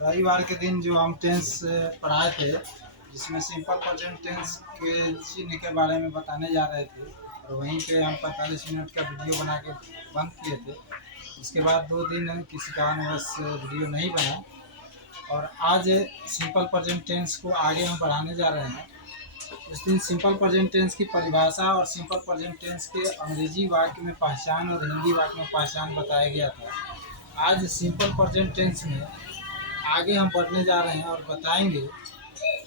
रविवार के दिन जो हम टेंस पढ़ाए थे, जिसमें सिंपल प्रेजेंट टेंस के चिन्ह के बारे में बताने जा रहे थे, और वहीं पे हम 45 मिनट का वीडियो बना के बंद किए थे। उसके बाद 2 दिन किसी कारणवश वीडियो नहीं बना, और आज सिंपल प्रेजेंट टेंस को आगे हम बढ़ाने जा रहे हैं। उस दिन सिंपल प्रेजेंट टेंस की परिभाषा और सिंपल प्रेजेंट टेंस के अंग्रेजी वाक्य में पहचान और हिंदी वाक्य में पहचान बताया गया था। आज सिंपल प्रेजेंट टेंस में आगे हम बढ़ने जा रहे हैं और बताएंगे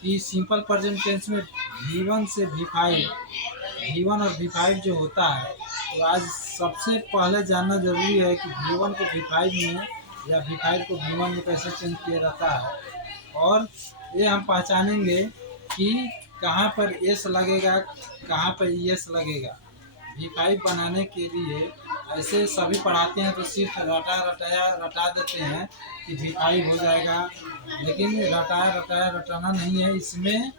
कि सिंपल प्रेजेंट टेंस में V1 से V5, V1 और V5 जो होता है, तो आज सबसे पहले जानना जरूरी है कि V1 को V5 में या V5 को V1 में कैसे चेंज किया जाता है। और ये हम पहचानेंगे कि कहाँ पर एस लगेगा, कहाँ पर ES लगेगा। V5 बनाने के लिए ऐसे सभी पढ़ाते हैं तो सिर्फ रटा देते हैं कि V5 हो जाएगा, लेकिन रटाना नहीं है। इसमें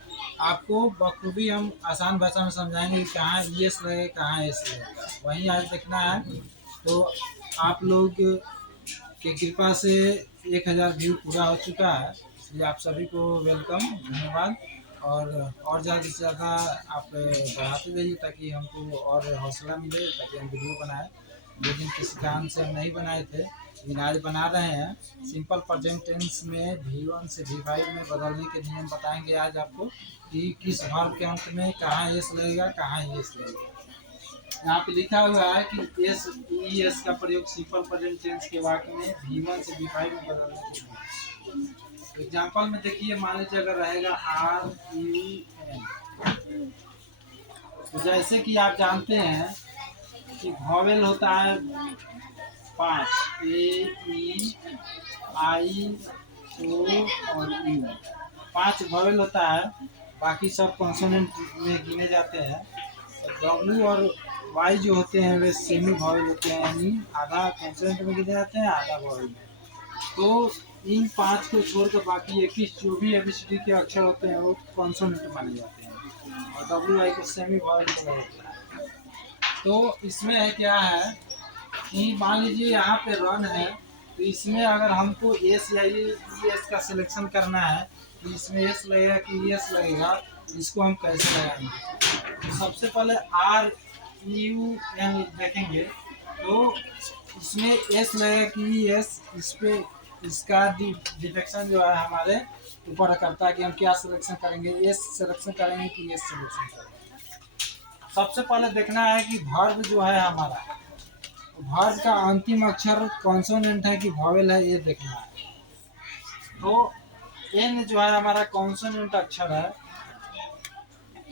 आपको बखूबी हम आसान भाषा में समझाएंगे कि कहाँ ES लगेगा, कहाँ S लगेगा, वहीं आज देखना है। तो आप लोग की कृपा से 1000 व्यू पूरा हो चुका है, इसलिए आप सभी को वेलकम, धन्यवाद। और ज़्यादा से ज़्यादा आप बढ़ाते जाइए ताकि हमको और हौसला मिले, ताकि हम वीडियो बनाएं। लेकिन किसी कारण से हम नहीं बनाए थे, लेकिन आज बना रहे हैं। सिंपल प्रेजेंट टेंस में V1 से V5 में बदलने के नियम बताएंगे आज आपको कि किस वर्ब के अंत में कहाँ एस लगेगा, कहाँ ES लगेगा। यहाँ पे लिखा हुआ है कि ES का प्रयोग सिंपल प्रेजेंट टेंस के वाक्य में V1 से V5 में बदलने के लिए। एग्जाम्पल में देखिए, मान लीजिए अगर रहेगा RUN, तो जैसे कि आप जानते हैं कि वॉवेल होता है 5, A, E, I, O और U। 5 वॉवेल होता है, बाकी सब कॉन्सोनेंट में गिने जाते हैं। W और Y जो होते हैं वे सेमी वॉवेल होते हैं, यानी आधा कॉन्सोनेंट में गिने जाते हैं, आधा वॉवेल में। तो इन 5 को छोड़कर बाकी 21 जो भी ABCD के अक्षर होते हैं वो कॉन्सोनेंट माने जाते हैं, और WI को सेमी वॉवेल बोला जाता है। तो इसमें है क्या है कि मान लीजिए यहाँ पे रन है, तो इसमें अगर हमको एस या ES का सिलेक्शन करना है तो इसमें एस लगेगा कि ES लगेगा, इसको हम कैसे लगाएंगे। तो सबसे पहले RUN देखेंगे, तो इसमें एस लगेगा कि ES, इस पे इसका डिटेक्शन जो है हमारे ऊपर करता है कि हम क्या सिलेक्शन करेंगे, एस सिलेक्शन करेंगे कि ES सिलेक्शन करेंगे। सबसे पहले देखना है कि वर्ब जो है हमारा, वर्ब का अंतिम अक्षर कॉन्सोनेंट है कि वॉवेल है, ये देखना है। तो N जो है हमारा कॉन्सोनेंट अक्षर है,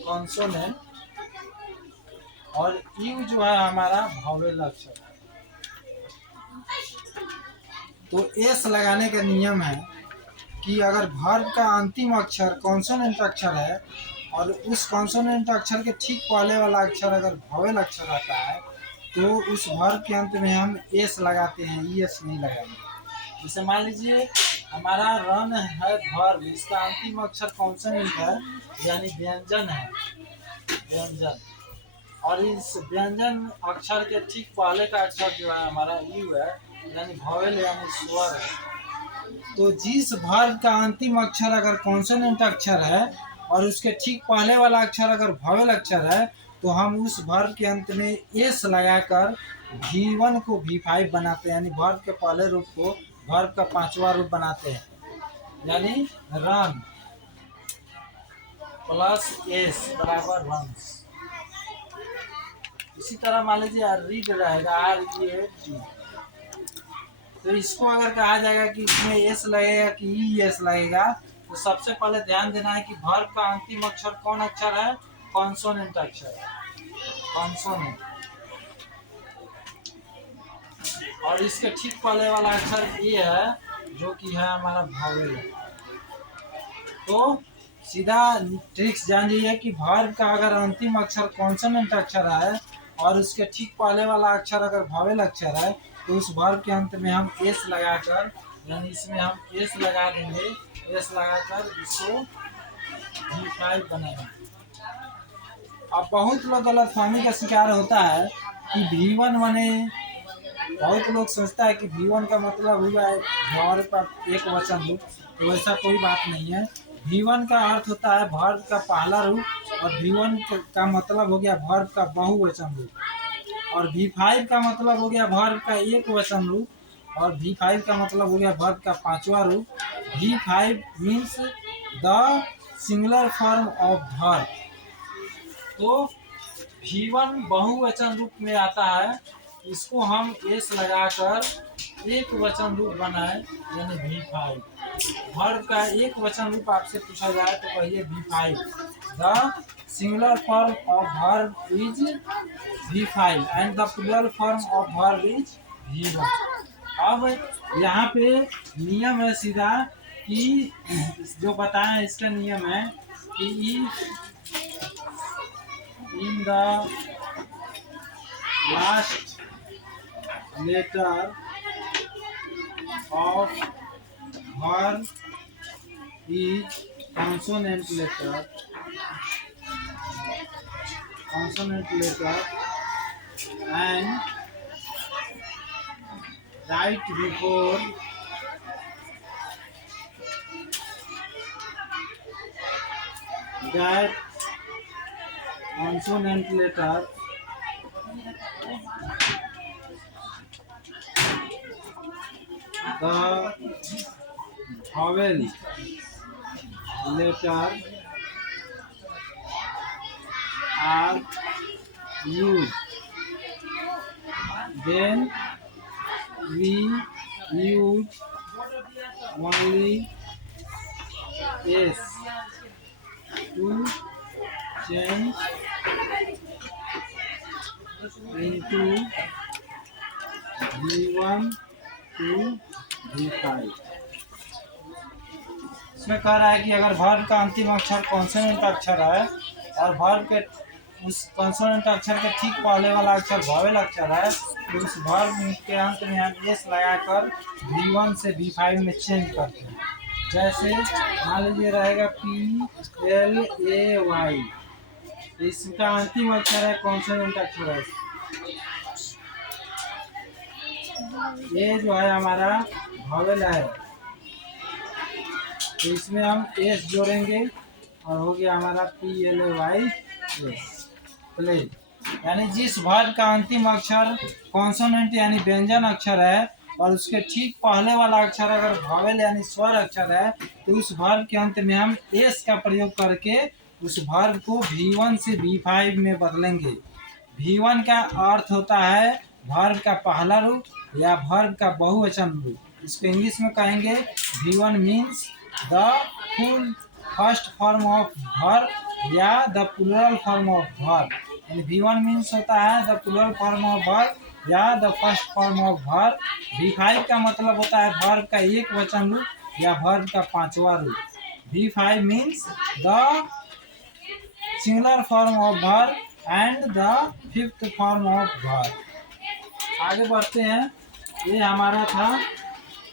कॉन्सोनेंट, और U जो है हमारा वॉवेल अक्षर है। तो एस लगाने का नियम है कि अगर वर्ब का अंतिम अक्षर कॉन्सोनेंट अक्षर है और उस कॉन्सोनेंट अक्षर के ठीक पहले वाला अक्षर अगर वॉवेल अक्षर आता है, तो उस वर्ब के अंत में हम एस लगाते हैं, ES नहीं लगाएंगे। जैसे मान लीजिए हमारा रन है वर्ब, इसका अंतिम अक्षर कॉन्सोनेंट है, यानी व्यंजन है, व्यंजन, और इस व्यंजन अक्षर के ठीक पहले का अक्षर जो है हमारा U है, यानी वॉवेल यानी स्वर है। तो जिस वर्ब का अंतिम अक्षर अगर कॉन्सोनेंट अक्षर है और उसके ठीक पहले वाला अक्षर अगर वॉवेल अक्षर है, तो हम उस वर्ब के अंत में एस लगाकर V1 को V5 बनाते हैं, यानी वर्ब के पहले रूप को वर्ब का 5वां रूप बनाते हैं, यानी रन प्लस एस बराबर रन्स। इसी तरह मान लीजिए रीड रहेगा READ, तो इसको अगर कहा जाएगा कि इसमें एस लगेगा कि ES लगेगा, तो सबसे पहले ध्यान देना है कि वर्ब का अंतिम अक्षर कौन अक्षर है, कॉन्सोनेंट अक्षर है, कॉन्सोनेंट, और इसके ठीक पहले वाला अक्षर E है जो कि है हमारा वॉवेल। तो सीधा ट्रिक्स जान जाइए कि वर्ब का अगर अंतिम अक्षर कॉन्सोनेंट अक्षर है और उसके ठीक पहले वाला अक्षर अगर वॉवेल अक्षर है, तो उस वर्ब के अंत में हम एस लगाकर, यानी इसमें हम एस लगा देंगे, एस लगाकर इसको V5 बनाएंगे। अब बहुत लोग गलतफहमी का शिकार होता है कि V1 बने बहुत लोग सोचता है कि V1 का मतलब हुआ है वर्ब का एक वचन रूप, तो वैसा कोई बात नहीं है। V1 का अर्थ होता है वर्ब का पहला रूप, और V1 का मतलब हो गया वर्ब का बहुवचन रूप, और V5 का मतलब हो गया वर्ब का एक वचन रूप, और V5 का मतलब हो गया वर्ब का पांचवा रूप। V5 means the singular form of verb. तो V1 बहुवचन रूप में आता है, इसको हम एस लगाकर एक वचन रूप बनाए, यानी V5। वर्ब का एक वचन रूप आपसे पूछा जाए तो कहिए V5। The singular form of verb is V5 and the plural form of verb is V1। अब यहाँ पे नियम है सीधा कि जो बताएं इसका नियम है कि in the last letter of verb is consonant letter and right before that consonant letter the vowel letter are used. Then we use only S to change into V1 to V5। इसमें कह रहा है कि अगर verb का अंतिम अक्षर consonant अक्षर है और वर्ब के उस कॉन्सोनेंट अक्षर के ठीक पहले वाला अक्षर वॉवेल अक्षर है, तो उस वर्ब के अंत में हम एस लगाकर V1 से V5 में चेंज करते हैं। जैसे मान लीजिए रहेगा PLAY, इसका अंतिम अक्षर है कॉन्सोनेंट अक्षर है, ये जो है हमारा वॉवेल है, तो इसमें हम एस जोड़ेंगे और हो गया हमारा PLAY प्ले। यानी जिस वर्ब का अंतिम अक्षर कॉन्सोनेंट यानी व्यंजन अक्षर है और उसके ठीक पहले वाला अक्षर अगर वॉवेल यानी स्वर अक्षर है, तो उस वर्ब के अंत में हम एस का प्रयोग करके उस वर्ब को V1 से V5 में बदलेंगे। V1 का अर्थ होता है वर्ब का पहला रूप या वर्ब का बहुवचन रूप। इसको इंग्लिश में कहेंगे V1 means the full first form of verb या the plural form of verb. यानी V1 मीन्स होता है the plural form of verb या the first form of verb. V5 का मतलब होता है वर्ब का एक वचन रूप या वर्ब का पांचवा रूप। V5 means the singular form of verb and the fifth form of verb. आगे बढ़ते हैं। ये हमारा था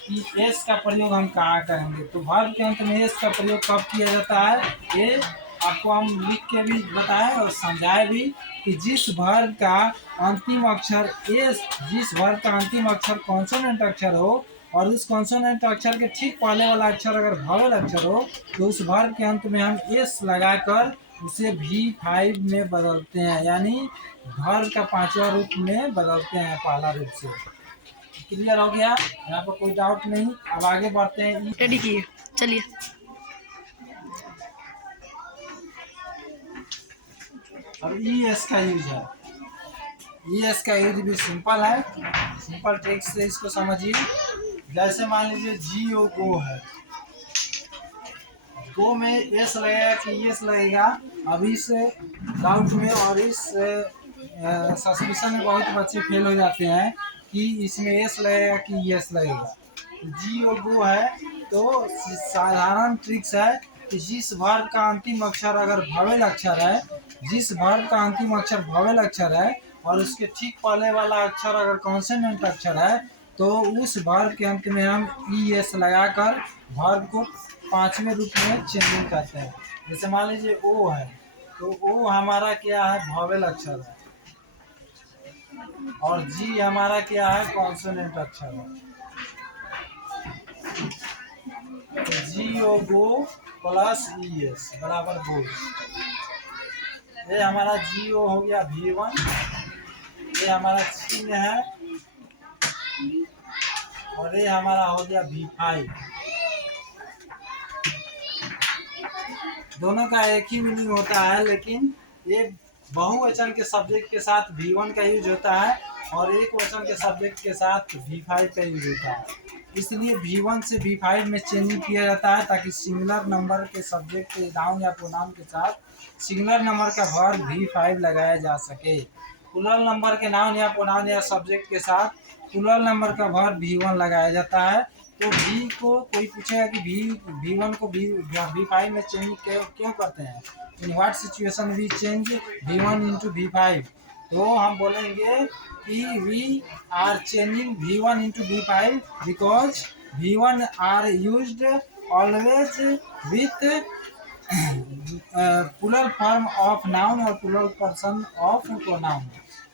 कि एस का प्रयोग हम कहाँ करेंगे, तो वर्ब के अंत में एस का प्रयोग कब किया जाता है, ये आपको हम लिख के भी बताएं और समझाए भी कि जिस वर्ब का अंतिम अक्षर एस, जिस वर्ब का अंतिम अक्षर कॉन्सोनेंट अक्षर हो और उस कॉन्सोनेंट अक्षर के ठीक पहले वाला अक्षर अगर वॉवेल अक्षर हो, तो उस वर्ब के अंत में हम एस लगाकर उसे V5 में बदलते हैं, यानी वर्ब का पांचवा रूप में बदलते हैं पहला रूप से। क्लियर हो गया, यहाँ पर कोई डाउट नहीं। अब आगे बढ़ते हैं। रेडी किए, चलिए। अब ES का यूज है। ES का यूज भी सिंपल है, सिंपल ट्रिक से इसको समझिए। जैसे मान लीजिए GO गो है, गो में एस लगेगा कि एस लगेगा। अब इस डाउट में और इस सस्पिशन में बहुत बच्चे फेल हो जाते हैं कि इसमें एस लगेगा कि एस लगेगा। GO गो है, तो साधारण ट्रिक्स है कि जिस वर्ब का अंतिम अक्षर अगर वॉवेल अक्षर है, जिस वर्ब का अंतिम अक्षर वॉवेल अक्षर है और उसके ठीक पहले वाला अक्षर अगर कॉन्सोनेंट अक्षर है, तो उस वर्ब के अंत में हम ES लगाकर वर्ब को पांचवें रूप में चेंजिंग करते हैं। जैसे मान लीजिए O है, तो O हमारा क्या है, वॉवेल अक्षर है। और जी हमारा क्या है, कॉन्सोनेंट अक्षर है। जी ओ गो प्लस ई एस बराबर गोज। ये हमारा जी ओ हो गया V1, ये हमारा चिन्ह है, और ये हमारा हो गया V5। दोनों का एक ही मीनिंग होता है, लेकिन ये बहुवचन के सब्जेक्ट के साथ V1 का यूज होता है और एक वचन के सब्जेक्ट के साथ V5 का यूज होता है। इसलिए V1 से V5 में चेंजिंग किया जाता है ताकि सिंगुलर नंबर के सब्जेक्ट के नाउन या प्रोनाउन के साथ सिंगुलर नंबर का वर्ब V5 लगाया जा सके। प्लूरल नंबर के नाउन या प्रोनाउन या सब्जेक्ट के साथ प्लूरल नंबर का वर्ब V1 लगाया जाता है। तो भी को कोई पूछेगा कि V1 को V5 में चेंज क्यों करते हैं, in what situation we change V1 into V5, तो हम बोलेंगे कि we are changing V1 into V5 because V1 are used always with plural form of noun और प्लूरल पर्सन ऑफ प्रोनाउन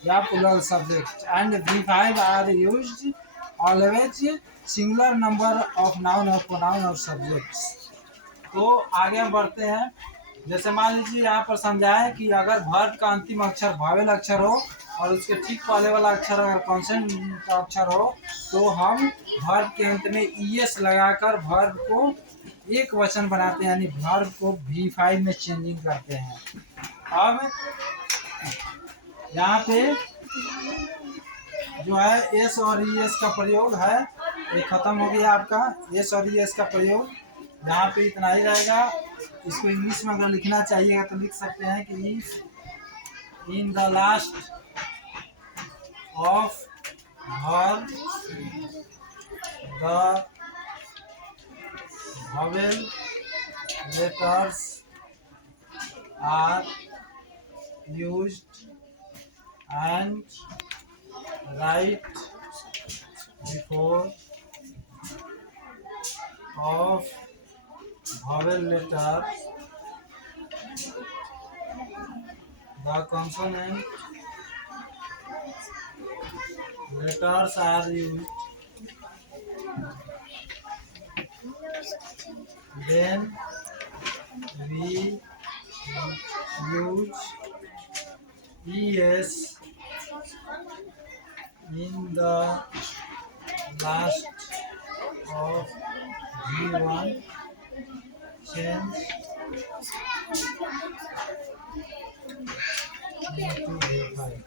या plural subject, and V5 are used always singular number of noun और pronoun और subjects. तो आगे हम बढ़ते हैं। जैसे मान लीजिए यहाँ पर समझाएं कि अगर वर्ब का अंतिम अक्षर वावेल अक्षर हो और उसके ठीक पहले वाला अक्षर अगर कॉन्सोनेंट अक्षर हो, तो हम वर्ब के अंत में ईएस लगाकर वर्ब को एक वचन बनाते हैं, यानी वर्ब को V5 में चेंजिंग करते हैं। अब यहाँ पे जो है एस और ई एस का प्रयोग है, ये खत्म हो गया आपका एस और ई एस का प्रयोग। यहाँ पे इतना ही रहेगा। इसको इंग्लिश में अगर लिखना चाहिएगा तो लिख सकते हैं कि in the last of verb the vowel letters are used and right before of vowel letters the consonant letters are used, then we use es in the last of V1 change into V5.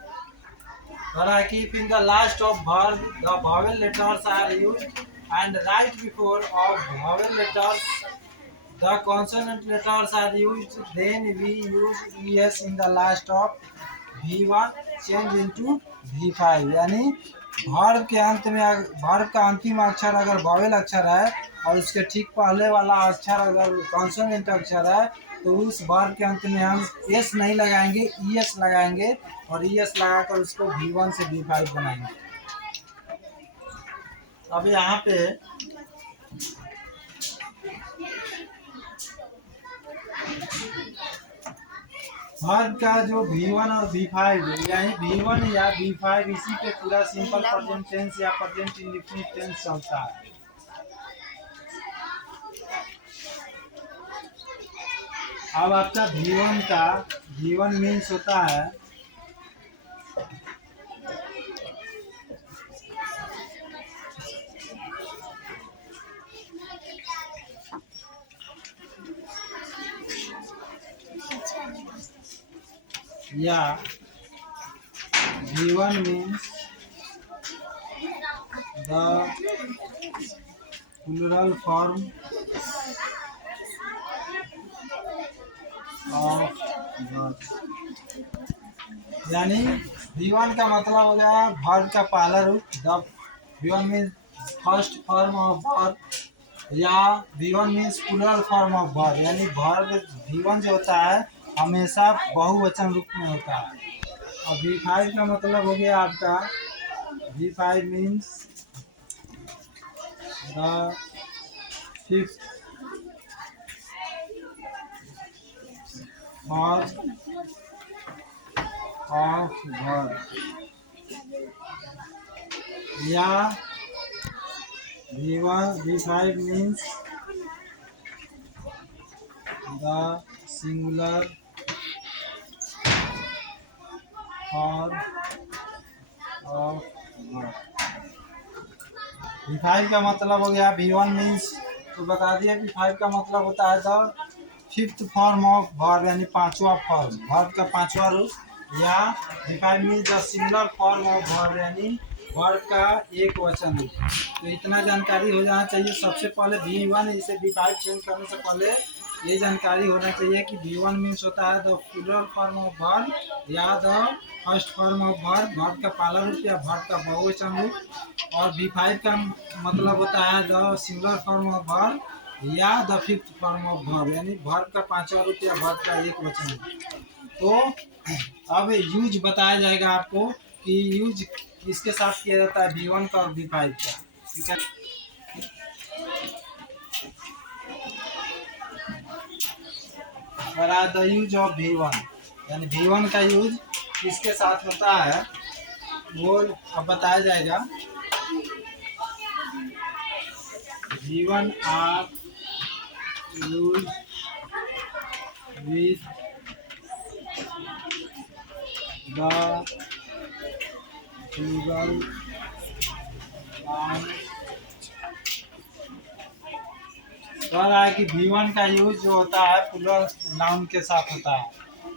Keep in the last of verb the vowel letters are used, and right before of vowel letters the consonant letters are used. Then we use es in the last of V1 change into V5। यानी verb के अंत में verb का अंतिम अक्षर अगर Wavell अक्षर है और उसके ठीक पहले वाला अक्षर अगर कॉन्सोनेंट अक्षर है, तो उस वर्ब के अंत में हम एस नहीं लगाएंगे, ई एस लगाएंगे, और ई एस लगाकर उसको V1 से V5 बनाएंगे। अब यहाँ पे वर्ब का जो V1 और V5 यानी V1 या V5 इसी पे पूरा सिंपल प्रेजेंट टेंस या प्रेजेंट इंडेफिनिट टेंस चलता है। अब आपका V1 मीन्स होता है या V1 means the plural form of verb, यानी V1 का मतलब हो गया वर्ब का पहला रूप। The V1 means first form of verb, या V1 means plural form of verb, यानी वर्ब V1 जो होता है हमेशा बहुवचन रूप में होता है। और V5 का मतलब हो गया आपका V5 means the fifth form of verb, या V5 means the singular form of verb। V5 का मतलब हो गया, V1 मीन्स तो बता दिया, V5 का मतलब होता है the fifth form of verb, यानी पांचवा फॉर्म, वर्ब का पांचवा रूप। या V5 means the singular form of verb, यानी वर्ब का एक वचन रूप। तो इतना जानकारी हो जाना चाहिए सबसे पहले। V1 इसे V5 चेंज करने से पहले ये जानकारी होना चाहिए कि V1 मीन्स होता है the plural form of verb या the first form of verb, verb का पहला रूप या वर्ब का बहुवचन रूप। और V5 का मतलब होता है the singular form of verb या the fifth form of verb, यानी वर्ब का पांचवा रूप या वर्ब का एक वचन रूप। तो अब यूज बताया जाएगा आपको कि यूज किसके साथ किया जाता है, V1 का और V5 का। ठीक है, द यूज ऑफ V1, यानी V1 का यूज किसके साथ होता है वो अब बताया जाएगा। V1 are use with the plural noun. कह रहा है कि V1 का यूज जो होता है प्लूरल नाउन के साथ होता है।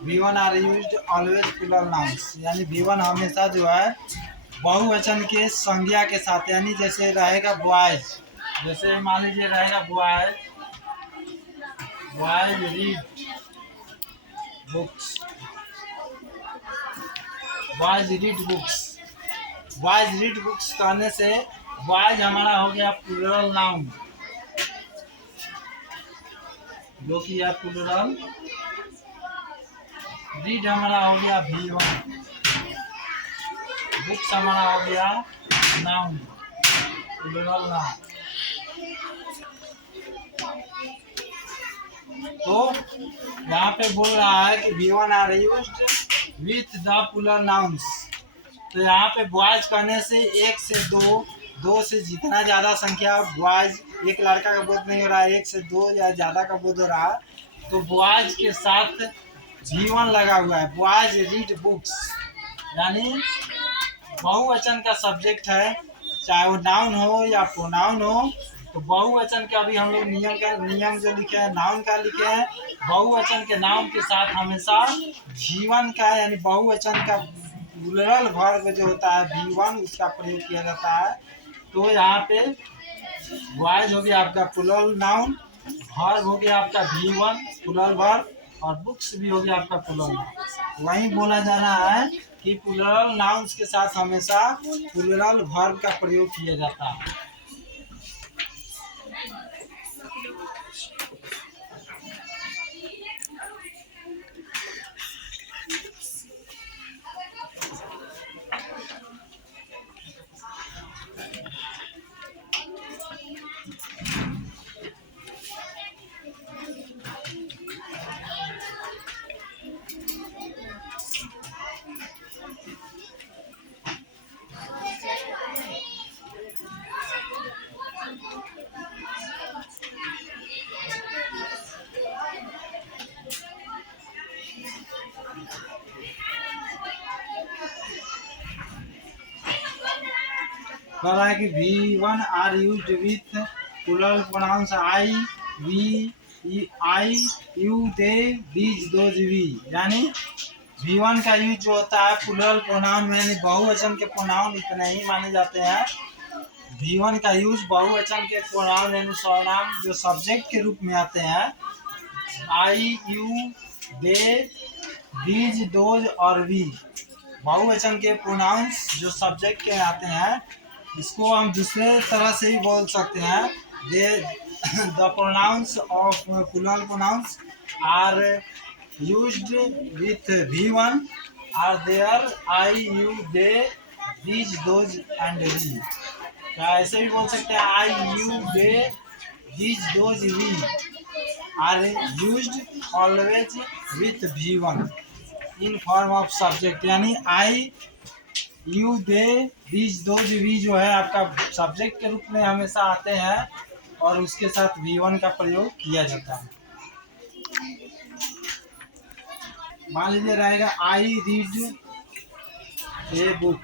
V1 are used always plural nouns, यानी V1 हमेशा जो है बहुवचन के संज्ञा के साथ, यानी जैसे रहेगा बॉयज, जैसे मान लीजिए रहेगा boys, boys read books, boys read books. Boys read books कहने से बॉयज हमारा हो गया प्लूरल नाउन, जो कि है प्लूरल। रीड हमारा हो गया V1, बुक्स हमारा हो गया नाउन, प्लूरल नाउन। तो यहाँ पे बोल रहा है कि V1 are used with the plural nouns. तो यहाँ पे बॉयज कहने से एक से दो, दो से जितना ज़्यादा संख्या बॉयज, एक लड़का का बोध नहीं हो रहा है, एक से दो या ज़्यादा का बोध हो रहा है, तो बॉयज के साथ V1 लगा हुआ है। बॉयज रीड बुक्स, यानी बहुवचन का सब्जेक्ट है, चाहे वो नाउन हो या प्रोनाउन हो। तो बहुवचन का भी हम लोग नियम जो लिखे हैं, नाउन का लिखे हैं, बहुवचन के नाउन के साथ हमेशा V1 का, यानी बहुवचन का प्लूरल वर्ब जो होता है V1, उसका प्रयोग किया जाता है। तो यहाँ पे बॉयज हो गया आपका प्लूरल नाउन, वर्ब हो गया आपका V1 प्लूरल वर्ब, और बुक्स भी हो गया आपका प्लूरल नाउन। वही बोला जाना है कि प्लूरल नाउन्स के साथ हमेशा प्लूरल वर्ब का प्रयोग किया जाता है। कह रहा है कि V1 are used with plural pronouns I, we, I, you, they, these, those, we, यानी V1 का यूज जो होता है प्लूरल प्रोनाउन में, यानी बहुवचन के प्रोनाउन इतने ही माने जाते हैं। V1 का यूज बहुवचन के प्रोनाउन यानी सर्वनाम जो सब्जेक्ट के रूप में आते हैं, I, you, they, these, those और वी, बहुवचन के प्रोनाउंस जो सब्जेक्ट के आते हैं, इसको हम दूसरे तरह से ही बोल सकते हैं। They the pronouns of plural pronouns are used with V1 are there I, you, they, these, those and we. क्या ऐसे भी बोल सकते हैं, I, you, they, these, those, we are used always with V1 in form of subject, यानी I, you, they, these, those, we जो है आपका सब्जेक्ट के रूप में हमेशा आते हैं और उसके साथ V1 का प्रयोग किया जाता है। मान लीजिए रहेगा आई रीड ए बुक।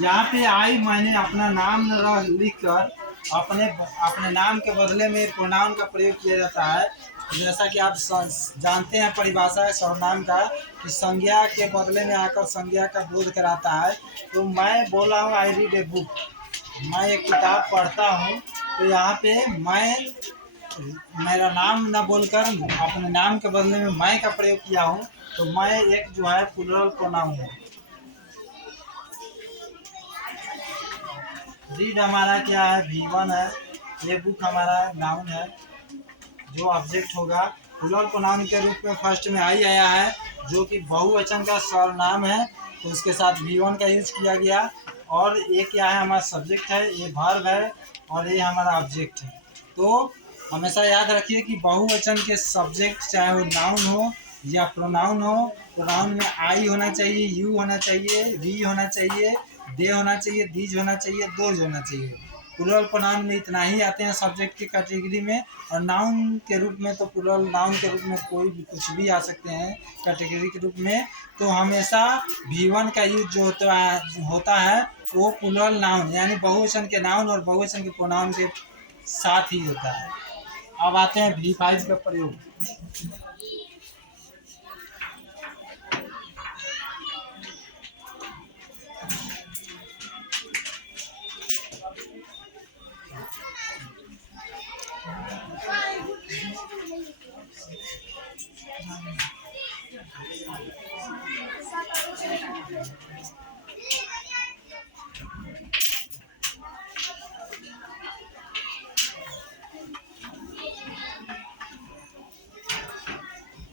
यहाँ पे आई मैंने अपना नाम लिखकर अपने अपने नाम के बदले में प्रोनाउन का प्रयोग किया जाता है। जैसा कि आप जानते हैं परिभाषा है सर्वनाम का कि संज्ञा के बदले में आकर संज्ञा का बोध कराता है। तो मैं बोल रहा हूँ आई रीड ए बुक, मैं एक किताब पढ़ता हूँ। तो यहाँ पे मैं मेरा नाम न बोलकर अपने नाम के बदले में मैं का प्रयोग किया हूँ। तो मैं एक जो है प्लूरल प्रोनाउन है। रीड हमारा क्या है, V1 है। ये बुक हमारा नाउन है जो ऑब्जेक्ट होगा। प्लूरल प्रोनाउन के रूप में फर्स्ट में आई आया है जो कि बहुवचन का सर्वनाम है, तो उसके साथ V1 का यूज किया गया। और ये क्या है, हमारा सब्जेक्ट है, ये वर्ब है और ये हमारा ऑब्जेक्ट है। तो हमेशा याद रखिए कि बहुवचन के सब्जेक्ट चाहे वो नाउन हो या प्रोनाउन हो, प्रोनाउन में आई होना चाहिए, यू होना चाहिए, वी होना चाहिए, दे होना चाहिए, दीज होना चाहिए, दोज होना चाहिए। प्लूरल प्रोनाउन में इतना ही आते हैं सब्जेक्ट की कैटेगरी में। और नाउन के रूप में तो प्लूरल नाउन के रूप में कोई भी कुछ भी आ सकते हैं कैटेगरी के रूप में। तो हमेशा V1 का यूज जो होता है वो प्लूरल नाउन यानी बहुवचन के नाउन और बहुवचन के प्रोनाउन के साथ ही होता है। अब आते हैं V5 का प्रयोग।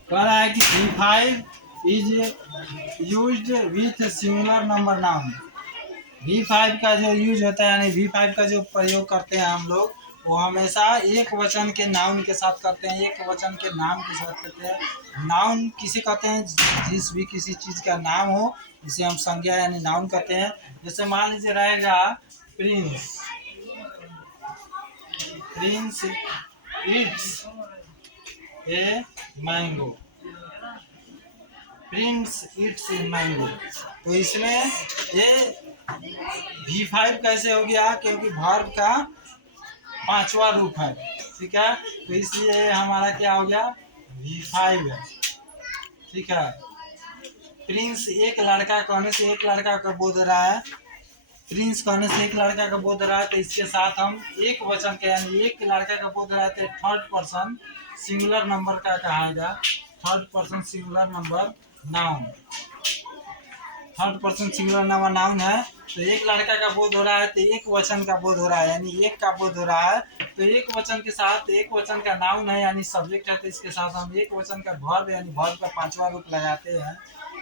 कह रहा है कि V5 is used with singular number noun. V5 का जो यूज होता है यानी V5 का जो प्रयोग करते हैं हम लोग, वो हमेशा एक वचन के नाउन के साथ करते हैं, एक वचन के नाम के साथ करते हैं। नाउन किसे कहते हैं, जिस भी किसी चीज़ का नाम हो जिसे हम संज्ञा यानी नाउन कहते हैं। जैसे मान लीजिए रहेगा Prince, Prince it's a mango, Prince it's a mango. तो इसमें ये V5 कैसे हो गया, क्योंकि वर्ब का पांचवा रूप है, ठीक है। तो इसलिए हमारा क्या हो गया, V5 है, ठीक है। प्रिंस एक लड़का कहने से एक लड़का का बोध रहा है, प्रिंस कहने से एक लड़का का बोध रहा है। तो इसके साथ हम एक वचन के यानी एक लड़का का बोध रहा है तो थर्ड पर्सन सिंगुलर नंबर का कहाएगा, third person singular number noun. Third person singular number noun है। तो एक लड़का का बोध हो रहा है तो एक वचन का बोध हो रहा है यानी एक का बोध हो रहा है। तो एक वचन के साथ एक वचन का नाउन है यानी सब्जेक्ट है, तो इसके साथ हम एक वचन का वर्ब यानी वर्ब का पांचवा रूप लगाते हैं।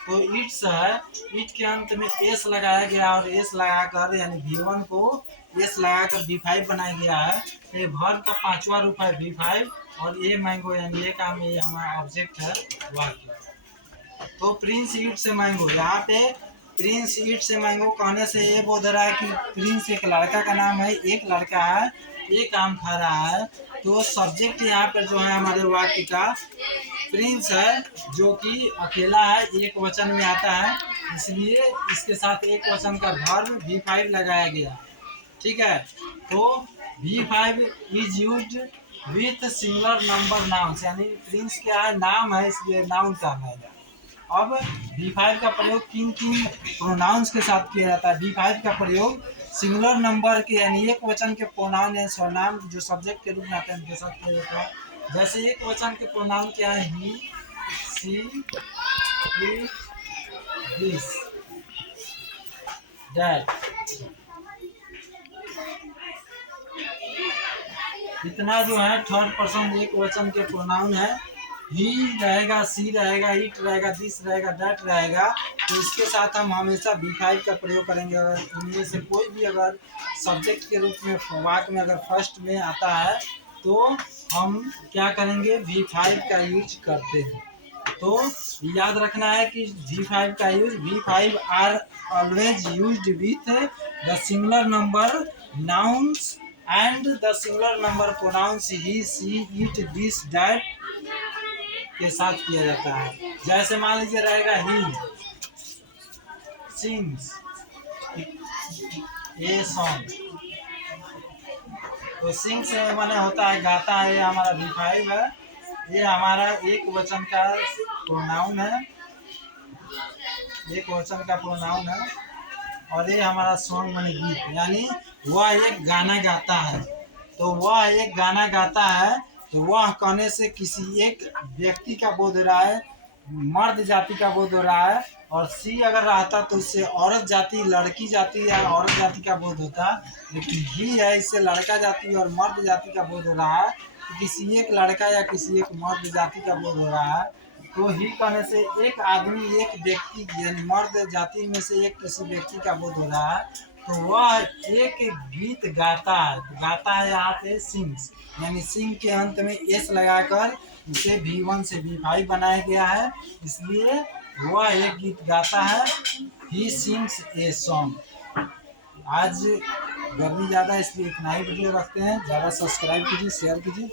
तो इट्स है, इट के अंत में एस लगाया गया और एस लगाकर यानी V1 को एस लगाकर V5 बनाया गया है। तो ये वर्ब का पांचवा रूप है V5 और ये मैंगो यानी ये काम ये हमारा ऑब्जेक्ट है वाक्य। तो प्रिंस ईट से मैंगो, यहाँ पे प्रिंस ईट से मैंगो कहने से ये बोल रहा है कि प्रिंस एक लड़का का नाम है, एक लड़का है, एक आम खा रहा है। तो सब्जेक्ट यहाँ पर जो है हमारे वाक्य का प्रिंस है जो कि अकेला है, एक वचन में आता है, इसलिए इसके साथ एक वचन का वर्ब V5 लगाया गया, ठीक है। तो V5 is used with singular number noun यानी प्रिंस क्या है, नाम है, इसलिए नाउन कहना है। अब V5 का प्रयोग किन किन प्रोनाउंस के साथ किया जाता है। V5 का प्रयोग सिंगुलर नंबर के यानी एक वचन के प्रोनाउन या सर्वनाम जो सब्जेक्ट के रूप में आते हैं उनके साथ किया जाता है। जैसे एक वचन के प्रोनाउन क्या है, ही, सी, इट, दिस, दैट। इतना जो है थर्ड पर्सन एक वचन के प्रोनाउन है। ही रहेगा, सी रहेगा, इट रहेगा, दिस रहेगा, दैट रहेगा। तो इसके साथ हम हमेशा V5 का प्रयोग करेंगे। अगर इनमें से कोई भी अगर सब्जेक्ट के रूप में वाक्य में अगर फर्स्ट में आता है तो हम क्या करेंगे, V5 का यूज करते हैं। तो याद रखना है कि V5 का use, V5 are always used with the singular number nouns and the singular number pronouns he, she, it, this, that के साथ किया जाता है। जैसे मान लीजिए रहेगा ही सिंग्स ए सॉन्ग, तो सिंग से माने होता है गाता है, ये हमारा V5 है। ये हमारा एक वचन का प्रोनाउन है, एक वचन का प्रोनाउन है। और ये हमारा सॉन्ग माने गीत, यानी वह एक गाना गाता है। तो वह एक गाना गाता है, तो वह कहने से किसी एक व्यक्ति का बोध हो रहा है, मर्द जाति का बोध हो रहा है। और सी अगर रहता तो इससे औरत जाति, लड़की जाति या औरत जाति का बोध होता। लेकिन ही है, इससे लड़का जाति और मर्द जाति का बोध हो रहा है। तो किसी एक लड़का या किसी एक मर्द जाति का बोध हो रहा है। तो ही कहने से एक आदमी, एक व्यक्ति, यानी मर्द जाति में से एक किसी व्यक्ति का बोध हो रहा है, तो वह एक गीत गाता है। गाता है यहाँ पे सिंग्स, यानी सिंग के अंत में एस लगाकर इसे V1 से V5 बनाया गया है, इसलिए वह एक गीत गाता है। He sings a song. आज गर्मी ज़्यादा, इसलिए इतना ही वीडियो रखते हैं। ज़्यादा सब्सक्राइब कीजिए, शेयर कीजिए।